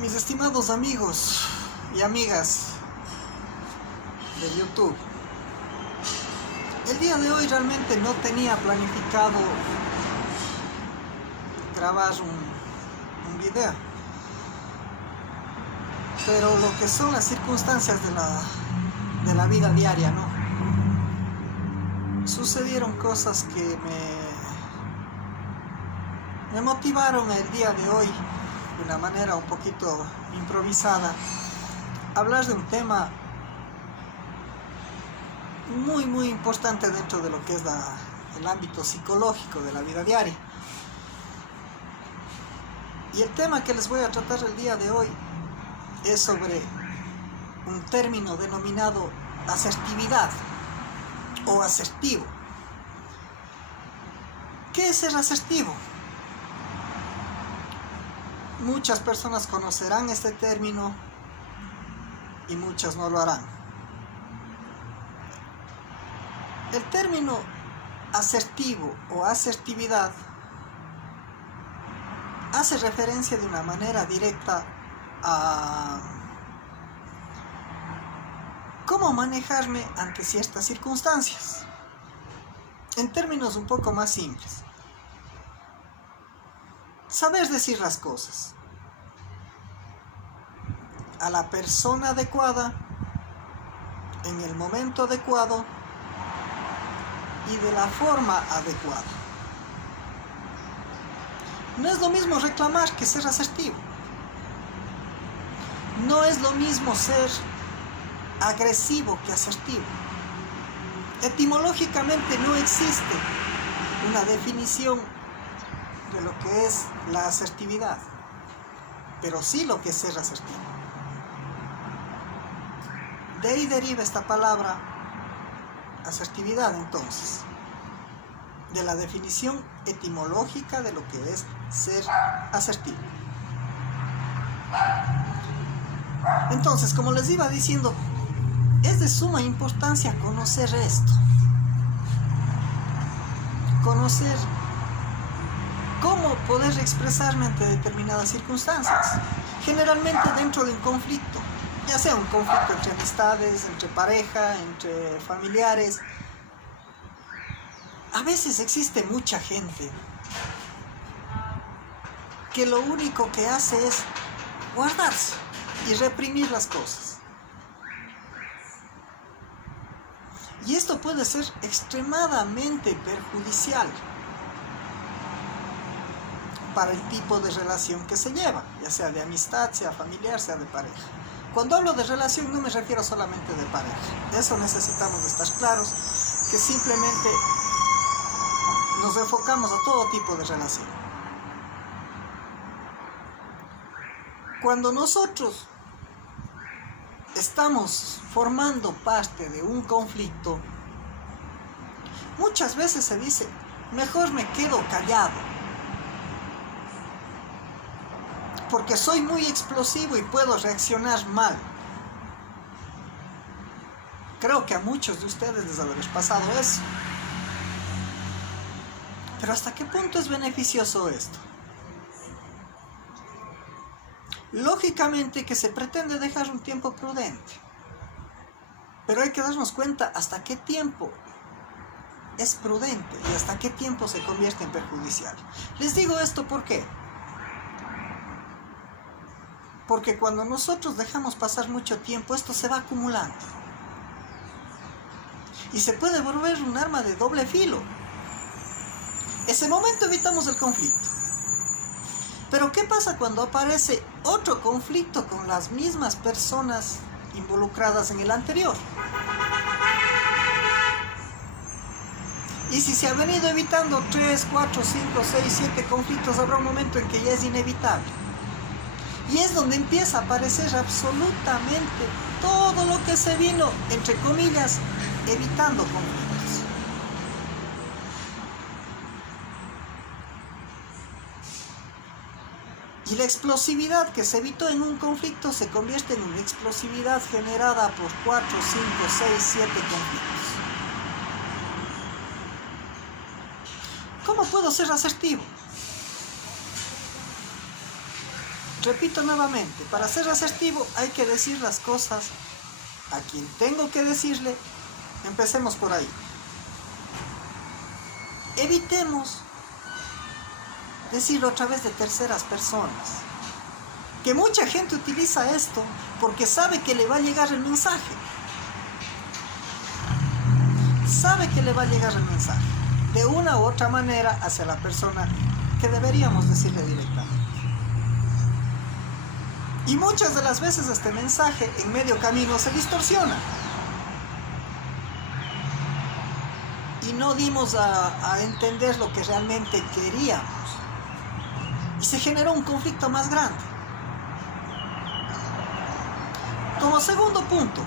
Mis estimados amigos y amigas de YouTube, el día de hoy realmente no tenía planificado grabar un video, pero lo que son las circunstancias de la vida diaria, ¿no? Sucedieron cosas que me motivaron el día de hoy, de una manera un poquito improvisada, a hablar de un tema muy importante dentro de lo que es el ámbito psicológico de la vida diaria. Y el tema que les voy a tratar el día de hoy es sobre un término denominado asertividad o asertivo. ¿Qué es ser asertivo? Muchas personas conocerán este término y muchas no lo harán. El término asertivo o asertividad hace referencia de una manera directa a cómo manejarme ante ciertas circunstancias. En términos un poco más simples, saber decir las cosas a la persona adecuada, en el momento adecuado y de la forma adecuada. No es lo mismo reclamar que ser asertivo. No es lo mismo ser agresivo que asertivo. Etimológicamente no existe una definición de lo que es la asertividad, pero sí lo que es ser asertivo. De ahí deriva esta palabra asertividad, entonces, de la definición etimológica de lo que es ser asertivo. Entonces, como les iba diciendo, es de suma importancia conocer esto, conocer cómo poder expresarme ante determinadas circunstancias, generalmente dentro de un conflicto, ya sea un conflicto entre amistades, entre pareja, entre familiares. A veces existe mucha gente que lo único que hace es guardarse y reprimir las cosas. Y esto puede ser extremadamente perjudicial para el tipo de relación que se lleva, ya sea de amistad, sea familiar, sea de pareja. Cuando hablo de relación no me refiero solamente de pareja. De eso necesitamos estar claros, que simplemente nos enfocamos a todo tipo de relación. Cuando nosotros estamos formando parte de un conflicto, muchas veces se dice, mejor me quedo callado, porque soy muy explosivo y puedo reaccionar mal. Creo que a muchos de ustedes les habrá pasado eso. Pero ¿hasta qué punto es beneficioso esto? Lógicamente que se pretende dejar un tiempo prudente, pero hay que darnos cuenta hasta qué tiempo es prudente y hasta qué tiempo se convierte en perjudicial. Les digo esto ¿por qué? Porque cuando nosotros dejamos pasar mucho tiempo, esto se va acumulando y se puede volver un arma de doble filo. Ese momento evitamos el conflicto, pero ¿qué pasa cuando aparece otro conflicto con las mismas personas involucradas en el anterior? Y si se ha venido evitando 3, 4, 5, 6, 7 conflictos, habrá un momento en que ya es inevitable. Y es donde empieza a aparecer absolutamente todo lo que se vino, entre comillas, evitando conflictos. Y la explosividad que se evitó en un conflicto se convierte en una explosividad generada por 4, 5, 6, 7 conflictos. ¿Cómo puedo ser asertivo? Repito nuevamente, para ser asertivo hay que decir las cosas a quien tengo que decirle. Empecemos por ahí. Evitemos decirlo a través de terceras personas. Que mucha gente utiliza esto porque sabe que le va a llegar el mensaje. Sabe que le va a llegar el mensaje de una u otra manera hacia la persona que deberíamos decirle directamente. Y muchas de las veces este mensaje en medio camino se distorsiona. Y no dimos a entender lo que realmente queríamos. Y se generó un conflicto más grande. Como segundo punto,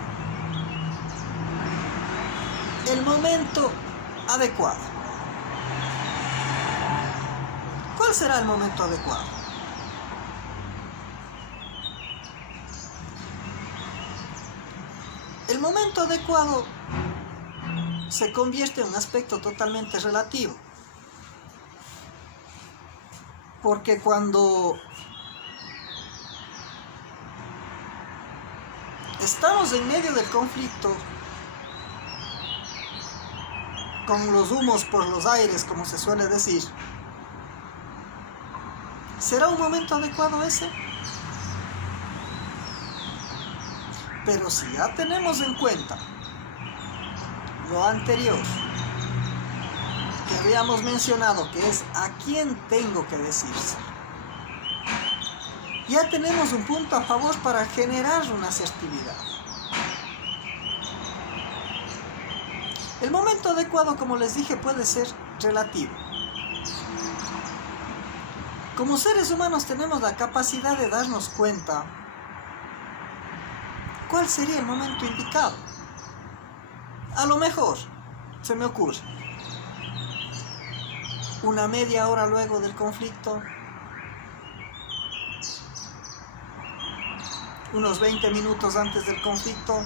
el momento adecuado. ¿Cuál será el momento adecuado? El momento adecuado se convierte en un aspecto totalmente relativo. Porque cuando estamos en medio del conflicto, con los humos por los aires, como se suele decir, ¿será un momento adecuado ese? Pero si ya tenemos en cuenta lo anterior que habíamos mencionado, que es a quién tengo que decirse, ya tenemos un punto a favor para generar una asertividad. El momento adecuado, como les dije, puede ser relativo. Como seres humanos tenemos la capacidad de darnos cuenta cuál sería el momento indicado. A lo mejor, se me ocurre, una media hora luego del conflicto, unos 20 minutos antes del conflicto,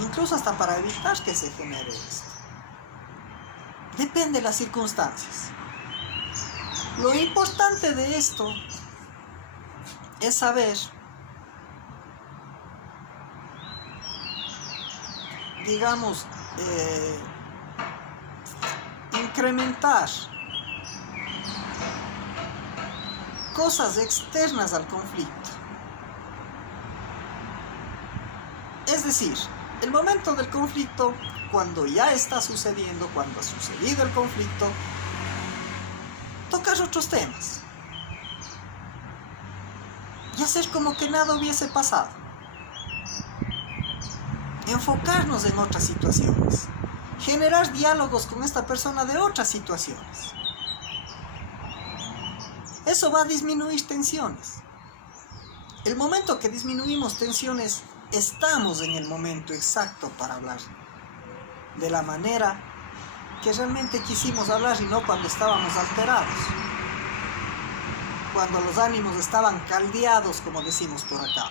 incluso hasta para evitar que se genere esto. Depende de las circunstancias. Lo importante de esto es saber, digamos, incrementar cosas externas al conflicto. Es decir, el momento del conflicto, cuando ya está sucediendo, cuando ha sucedido el conflicto, tocar otros temas y hacer como que nada hubiese pasado. Enfocarnos en otras situaciones, generar diálogos con esta persona de otras situaciones. Eso va a disminuir tensiones. El momento que disminuimos tensiones, estamos en el momento exacto para hablar de la manera que realmente quisimos hablar y no cuando estábamos alterados, cuando los ánimos estaban caldeados, como decimos por acá.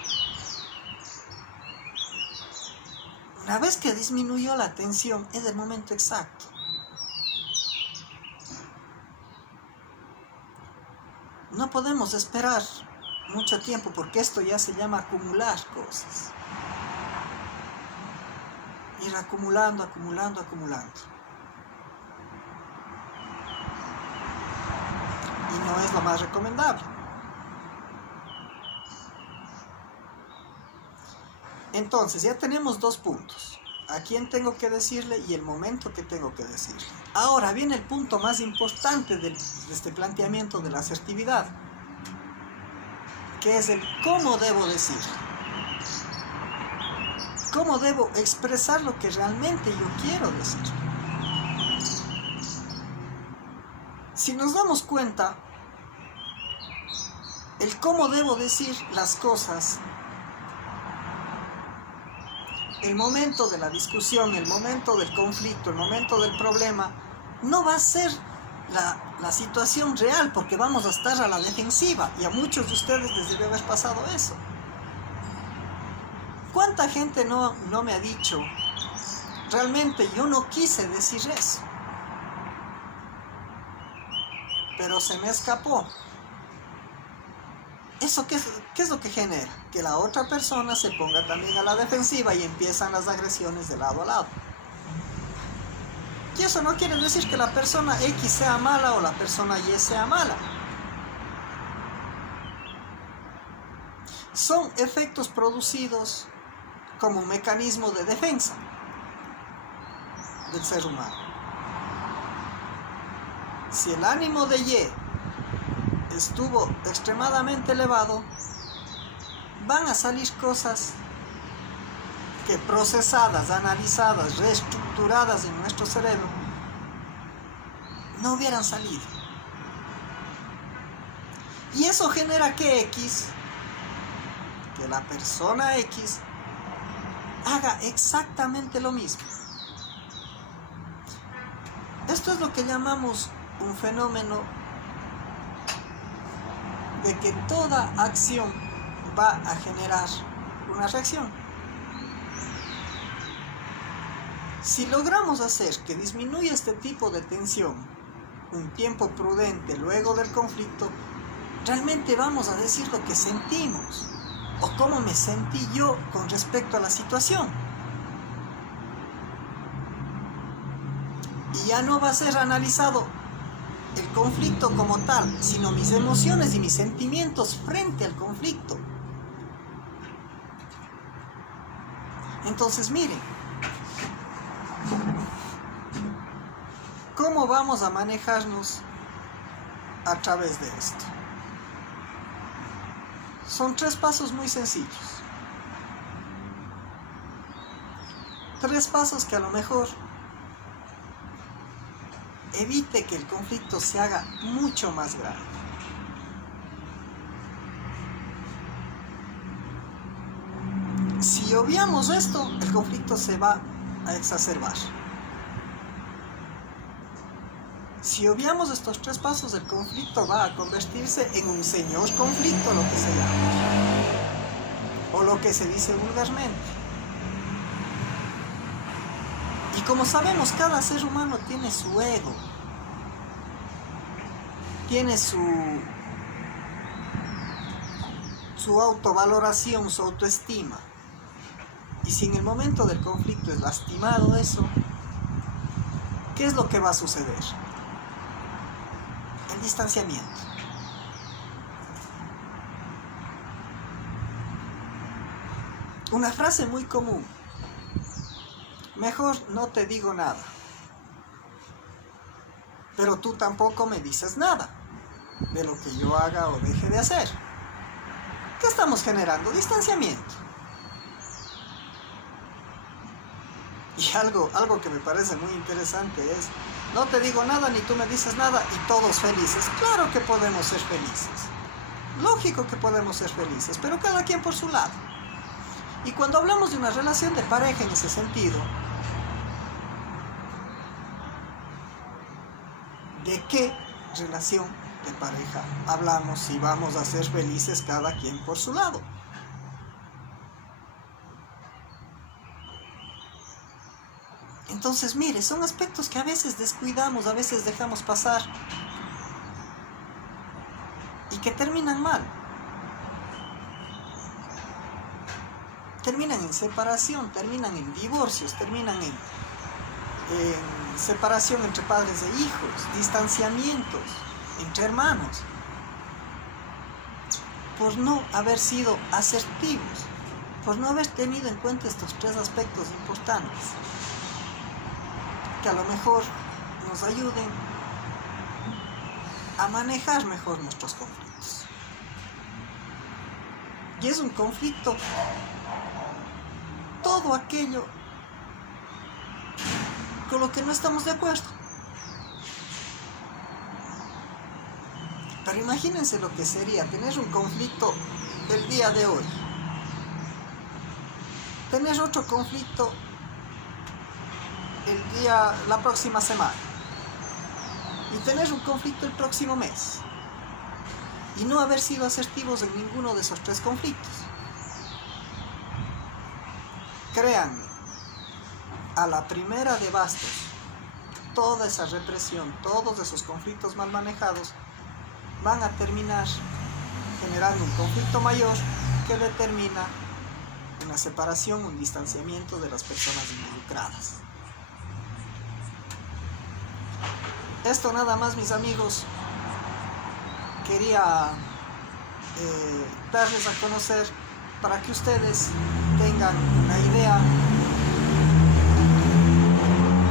Una vez que disminuyó la tensión, es el momento exacto. No podemos esperar mucho tiempo porque esto ya se llama acumular cosas. Ir acumulando, acumulando, acumulando. Y no es lo más recomendable. Entonces, ya tenemos dos puntos. A quién tengo que decirle y el momento que tengo que decirle. Ahora viene el punto más importante de este planteamiento de la asertividad, que es el cómo debo decirle. ¿Cómo debo expresar lo que realmente yo quiero decir? Si nos damos cuenta, el cómo debo decir las cosas, el momento de la discusión, el momento del conflicto, el momento del problema, no va a ser la situación real, porque vamos a estar a la defensiva, y a muchos de ustedes les debe haber pasado eso. ¿Cuánta gente no me ha dicho, realmente yo no quise decir eso, pero se me escapó? ¿Eso qué es lo que genera? Que la otra persona se ponga también a la defensiva y empiezan las agresiones de lado a lado. Y eso no quiere decir que la persona X sea mala o la persona Y sea mala. Son efectos producidos como un mecanismo de defensa del ser humano. Si el ánimo de Y estuvo extremadamente elevado, van a salir cosas que procesadas, analizadas, reestructuradas en nuestro cerebro, no hubieran salido. Y eso genera que la persona X, haga exactamente lo mismo. Esto es lo que llamamos un fenómeno de que toda acción va a generar una reacción. Si logramos hacer que disminuya este tipo de tensión un tiempo prudente luego del conflicto, realmente vamos a decir lo que sentimos o cómo me sentí yo con respecto a la situación. Y ya no va a ser analizado el conflicto como tal, sino mis emociones y mis sentimientos frente al conflicto. Entonces, miren, ¿cómo vamos a manejarnos a través de esto? Son 3 pasos muy sencillos. 3 pasos que a lo mejor evite que el conflicto se haga mucho más grande. Si obviamos esto, el conflicto se va a exacerbar. Si obviamos estos 3 pasos, el conflicto va a convertirse en un señor conflicto, lo que se llama, o lo que se dice vulgarmente. Y como sabemos, cada ser humano tiene su ego, tiene su autovaloración, su autoestima. Y si en el momento del conflicto es lastimado eso, ¿qué es lo que va a suceder? El distanciamiento. Una frase muy común: mejor no te digo nada, pero tú tampoco me dices nada de lo que yo haga o deje de hacer. ¿Qué estamos generando? Distanciamiento. Y algo que me parece muy interesante es: no te digo nada ni tú me dices nada y todos felices. Claro que podemos ser felices. Lógico que podemos ser felices, pero cada quien por su lado. Y cuando hablamos de una relación de pareja en ese sentido, ¿de qué relación de pareja hablamos si vamos a ser felices cada quien por su lado? Entonces, mire, son aspectos que a veces descuidamos, a veces dejamos pasar y que terminan mal. Terminan en separación, terminan en divorcios, terminan en separación entre padres e hijos, distanciamientos entre hermanos, por no haber sido asertivos, por no haber tenido en cuenta estos 3 aspectos importantes que a lo mejor nos ayuden a manejar mejor nuestros conflictos. Y es un conflicto todo aquello con lo que no estamos de acuerdo. Pero imagínense lo que sería tener un conflicto el día de hoy, tener otro conflicto la próxima semana, y tener un conflicto el próximo mes, y no haber sido asertivos en ninguno de esos 3 conflictos. Créanme, a la primera de bastos, toda esa represión, todos esos conflictos mal manejados van a terminar generando un conflicto mayor que determina una separación, un distanciamiento de las personas involucradas. Esto nada más, mis amigos, quería darles a conocer para que ustedes tengan una idea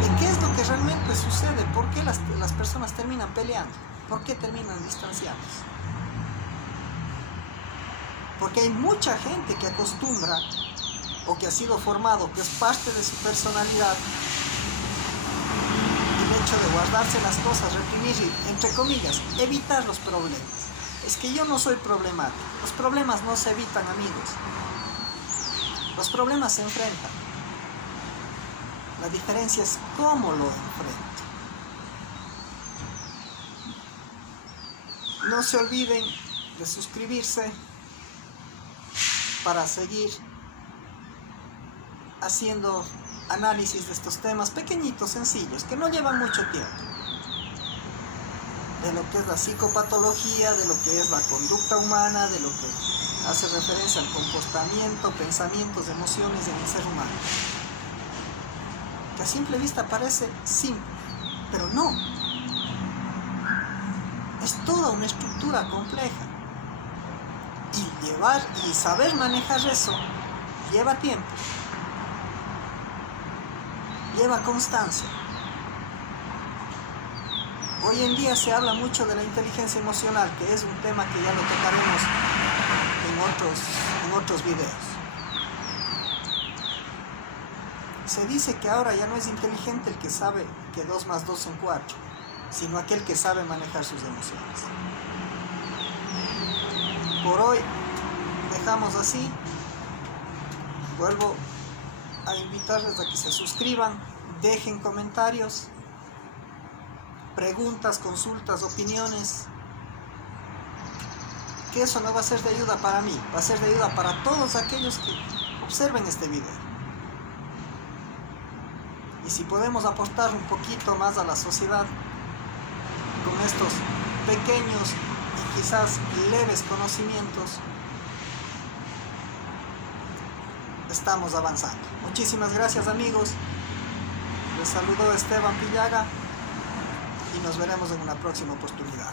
de qué es lo que realmente sucede, por qué las personas terminan peleando, por qué terminan distanciándose. Porque hay mucha gente que acostumbra o que ha sido formado, que es parte de su personalidad, el hecho de guardarse las cosas, reprimir y, entre comillas, evitar los problemas. Es que yo no soy problemático. Los problemas no se evitan, amigos. Los problemas se enfrentan. La diferencia es cómo lo enfrento. No se olviden de suscribirse para seguir haciendo análisis de estos temas pequeñitos, sencillos, que no llevan mucho tiempo. De lo que es la psicopatología, de lo que es la conducta humana, de lo que hace referencia al comportamiento, pensamientos, emociones en el ser humano. Que a simple vista parece simple, pero no. Es toda una estructura compleja. Y saber manejar eso lleva tiempo, lleva constancia. Hoy en día se habla mucho de la inteligencia emocional, que es un tema que ya lo tocaremos en otros videos. Se dice que ahora ya no es inteligente el que sabe que 2 más 2 son 4, sino aquel que sabe manejar sus emociones. Por hoy dejamos así. Vuelvo a invitarles a que se suscriban, dejen comentarios, preguntas, consultas, opiniones, que eso no va a ser de ayuda para mí, va a ser de ayuda para todos aquellos que observen este video. Y si podemos aportar un poquito más a la sociedad con estos pequeños y quizás leves conocimientos, estamos avanzando. Muchísimas gracias, amigos. Les saludó Esteban Pillaga y nos veremos en una próxima oportunidad.